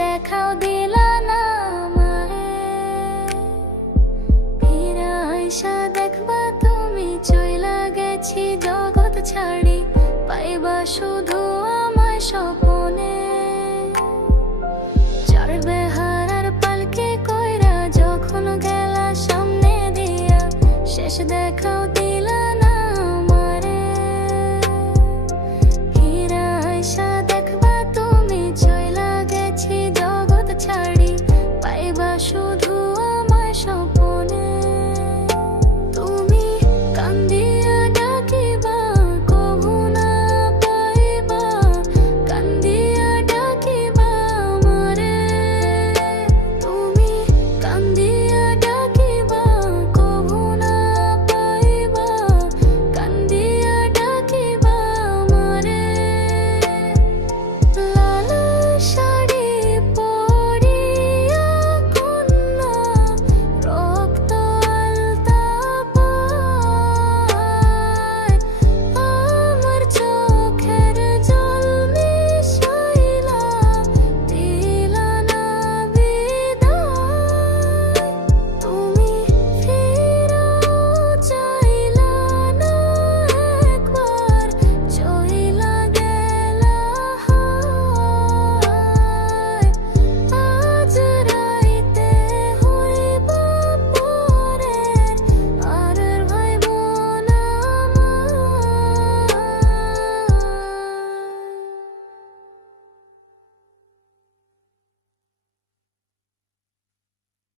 দেখাও দিলা না আমারে। ফিরা আইসা দেখবা তুমি চইলা গেছি জগৎ ছাড়ি, পাইবা শুধু আমায় স্বপনে। চড়বে হারার পালকে কইরা যখন গেলা সামনে দিয়া, শেষ দেখাও দিলা না আমারে। ফিরা আইসা দেখবা তুমি চইলা গেছি জগৎ ছাড়ি, পাইবা শুধু আমায় স্বপনে।